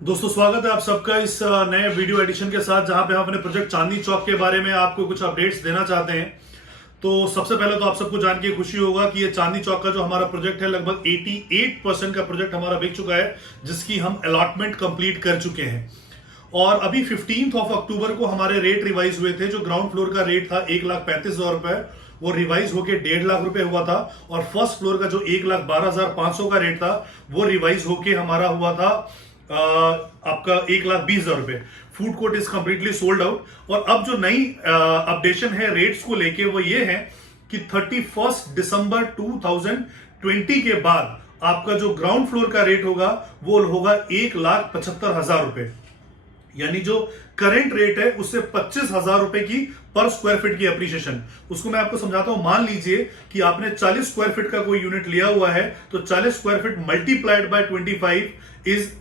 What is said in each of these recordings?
दोस्तों स्वागत है आप सबका इस नए वीडियो एडिशन के साथ, जहां पे हम अपने प्रोजेक्ट चांदनी चौक के बारे में आपको कुछ अपडेट्स देना चाहते हैं। तो सबसे पहले तो आप सबको जान के खुशी होगा कि ये चांदनी चौक का जो हमारा प्रोजेक्ट है, लगभग 88% का प्रोजेक्ट हमारा बिक चुका है, जिसकी हम अलॉटमेंट कंप्लीट कर चुके हैं। और अभी 15 अक्टूबर को हमारे रेट रिवाइज हुए थे। जो ग्राउंड फ्लोर का रेट था 1,35,000 रुपए, वो रिवाइज होके 1.5 लाख रुपए हुआ था। और फर्स्ट फ्लोर का जो 1,12,500 का रेट था, वो रिवाइज होके हमारा हुआ था आपका 1,20,000 रुपए। Food court is completely sold out. और अब जो नई अपडेशन है रेट्स को लेके, वो ये है कि 31 दिसंबर 2020 के बाद आपका जो ग्राउंड फ्लोर का रेट होगा वो होगा 1,75,000 रुपए। यानी जो करंट रेट है उससे 25,000 रुपए की पर स्क्वायर फीट की अप्रिशिएशन। उसको मैं आपको समझाता हूं। मान लीजिए कि आपने 40 स्क्वायर फीट का कोई यूनिट लिया हुआ है, तो 40 square feet multiplied by 25 is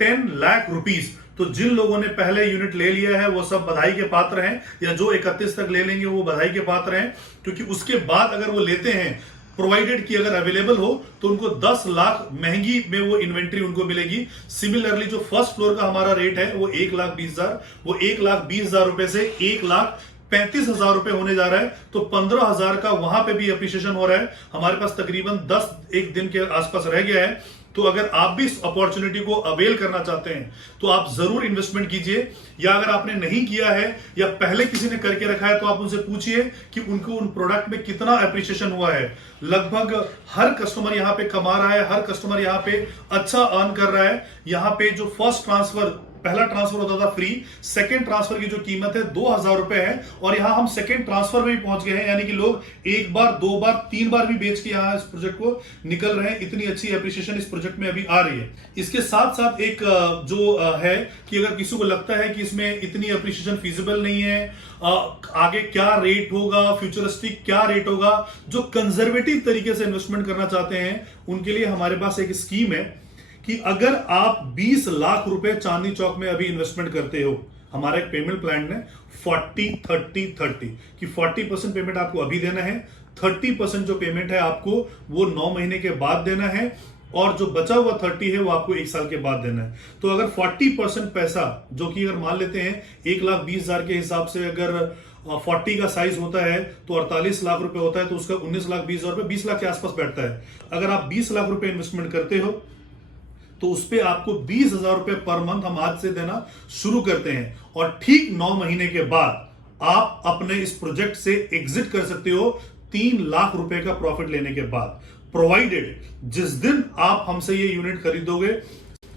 10 lakh rupees. तो जिन लोगों ने पहले यूनिट ले लिया है वो सब बधाई के पात्र हैं, या जो 31 तक ले लेंगे वो बधाई के पात्र हैं, क्योंकि उसके बाद अगर वो लेते हैं, प्रोवाइडेड कि अगर अवेलेबल हो, तो उनको 10 लाख महंगी में वो इन्वेंट्री उनको मिलेगी। सिमिलरली जो फर्स्ट फ्लोर का हमारा रेट है वो 1,20,000, वो 1,20,000 रुपए से 1,35,000 रुपए होने जा रहा है। तो 15,000 का वहां पे भी अप्रिशिएशन हो रहा है। हमारे पास तकरीबन 10 एक दिन के आसपास रह गया है। तो अगर आप भी इस अपॉर्चुनिटी को अवेल करना चाहते हैं तो आप जरूर इन्वेस्टमेंट कीजिए। या अगर आपने नहीं किया है या पहले किसी ने करके रखा है, तो आप उनसे पूछिए कि उनको उन प्रोडक्ट में कितना अप्रिशिएशन हुआ है। लगभग हर कस्टमर यहां पे कमा रहा है, हर कस्टमर यहां पे अच्छा अर्न कर रहा है। यहां पे जो फर्स्ट ट्रांसफर, पहला ट्रांसफर होता था फ्री, सेकंड ट्रांसफर की जो कीमत है 2,000 रुपए है, और यहां हम सेकंड ट्रांसफर में भी पहुंच गए हैं। यानी कि लोग एक बार, दो बार, 3 बार भी बेच के यहां इस प्रोजेक्ट को निकल रहे हैं। इतनी अच्छी एप्रिसिएशन इस प्रोजेक्ट में अभी आ रही है। इसके साथ साथ एक जो है कि अगर किसी को लगता है कि इसमें इतनी एप्रिसिएशन फीजिबल नहीं है, आगे क्या रेट होगा, फ्यूचरिस्टिक क्या रेट होगा, जो कंजर्वेटिव तरीके से इन्वेस्टमेंट करना चाहते हैं, उनके लिए हमारे पास एक स्कीम है कि अगर आप 20 लाख रुपए चांदनी चौक में अभी इन्वेस्टमेंट करते हो, हमारा एक पेमेंट प्लान है 40-30-30 कि 40% पेमेंट आपको अभी देना है, 30% जो पेमेंट है आपको वो 9 महीने के बाद देना है, और जो बचा हुआ 30 है वो आपको 1 साल के बाद देना है। तो अगर 40% पैसा, जो कि अगर मान लेते हैं 1,20,000 के हिसाब से अगर 40 का साइज होता है तो 48 लाख रुपए होता है, तो उसका 19,20,000 रुपए 20 लाख के आसपास बैठता है। अगर आप 20 लाख रुपए इन्वेस्टमेंट करते हो तो उस पे आपको 20,000 रुपए पर मंथ हम आज से देना शुरू करते हैं, और ठीक 9 महीने के बाद आप अपने इस प्रोजेक्ट से एग्जिट कर सकते हो 3 लाख रुपए का प्रॉफिट लेने के बाद, प्रोवाइडेड जिस दिन आप हमसे ये यूनिट खरीदोगे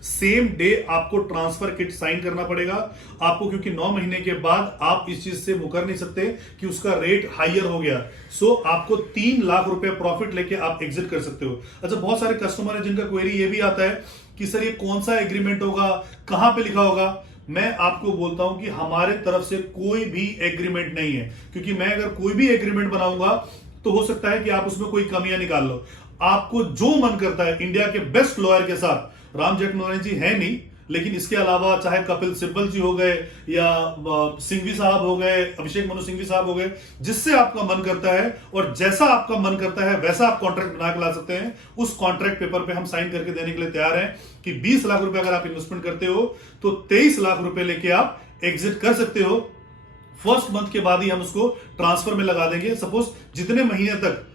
सेम डे आपको ट्रांसफर किट साइन करना पड़ेगा आपको, क्योंकि 9 महीने के बाद आप इस चीज से मुकर नहीं सकते कि उसका रेट हायर हो गया। सो आपको 3 लाख रुपए प्रॉफिट लेके आप एग्जिट कर सकते हो। अच्छा, बहुत सारे कस्टमर है जिनका क्वेरी ये भी आता है कि सर ये कौन सा एग्रीमेंट होगा, कहां पे लिखा होगा। मैं आपको बोलता हूं कि हमारे तरफ से कोई भी एग्रीमेंट नहीं है, क्योंकि मैं अगर कोई भी एग्रीमेंट बनाऊंगा तो हो सकता है कि आप उसमें कोई कमियां निकाल लो। आपको जो मन करता है, इंडिया के बेस्ट लॉयर के साथ राम जेठमलानी जी है नहीं, लेकिन इसके अलावा चाहे कपिल सिब्बल जी हो गए या सिंघवी साहब हो गए, अभिषेक मनु सिंघवी साहब हो गए, जिससे आपका मन करता है और जैसा आपका मन करता है वैसा आप कॉन्ट्रैक्ट बना के ला सकते हैं। उस कॉन्ट्रैक्ट पेपर पे हम साइन करके देने के लिए तैयार हैं कि 20 लाख रुपए अगर आप इन्वेस्टमेंट करते हो तो 23 लाख रुपए लेके आप एग्जिट कर सकते हो। फर्स्ट मंथ के बाद ही हम उसको ट्रांसफर में लगा देंगे। सपोज जितने महीने तक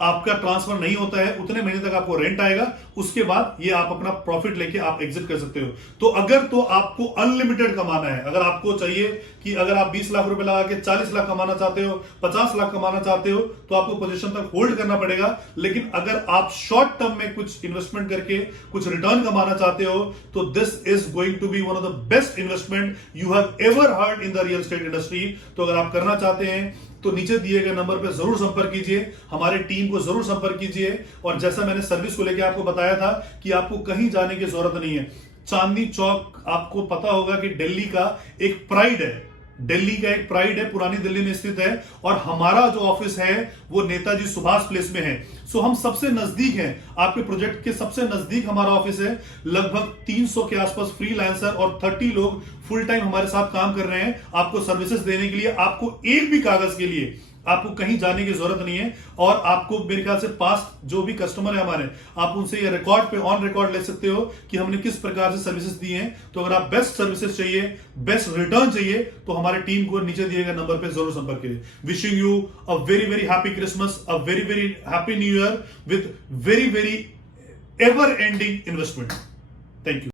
आपका ट्रांसफर नहीं होता है उतने महीने तक आपको रेंट आएगा, उसके बाद ये आप अपना प्रॉफिट लेके आप एग्जिट कर सकते हो। तो अगर तो आपको अनलिमिटेड कमाना है, अगर आपको चाहिए कि अगर आप 20 लाख रुपए लगा के 40 लाख कमाना चाहते हो, 50 लाख कमाना चाहते हो, तो आपको पोजीशन तक होल्ड करना पड़ेगा। लेकिन अगर आप शॉर्ट टर्म में कुछ इन्वेस्टमेंट करके कुछ रिटर्न कमाना चाहते हो, तो this is going to be one of the best investment you have ever heard in the real estate industry. तो अगर आप करना चाहते हैं तो नीचे दिए गए नंबर पर जरूर संपर्क कीजिए, हमारे टीम को जरूर संपर्क कीजिए। और जैसा मैंने सर्विस को लेकर आपको बताया था कि आपको कहीं जाने की जरूरत नहीं है। चांदनी चौक, आपको पता होगा कि दिल्ली का एक प्राइड है, दिल्ली का एक प्राइड है, पुरानी दिल्ली में स्थित है, और हमारा जो ऑफिस है वो नेताजी सुभाष प्लेस में है। सो हम सबसे नजदीक हैं, आपके प्रोजेक्ट के सबसे नजदीक हमारा ऑफिस है। लगभग 300 के आसपास फ्रीलांसर और 30 लोग फुल टाइम हमारे साथ काम कर रहे हैं आपको सर्विसेज देने के लिए। आपको एक भी कागज के लिए आपको कहीं जाने की जरूरत नहीं है। और आपको मेरे ख्याल से पास्ट जो भी कस्टमर है हमारे, आप उनसे ये रिकॉर्ड पे ऑन रिकॉर्ड ले सकते हो कि हमने किस प्रकार से सर्विसेज दी हैं। तो अगर आप बेस्ट सर्विसेज चाहिए, बेस्ट रिटर्न चाहिए, तो हमारे टीम को नीचे दिए गए नंबर पे जरूर संपर्क करिए। Wishing you a very very happy Christmas, a very very happy new year with very very ever ending investment. Thank you.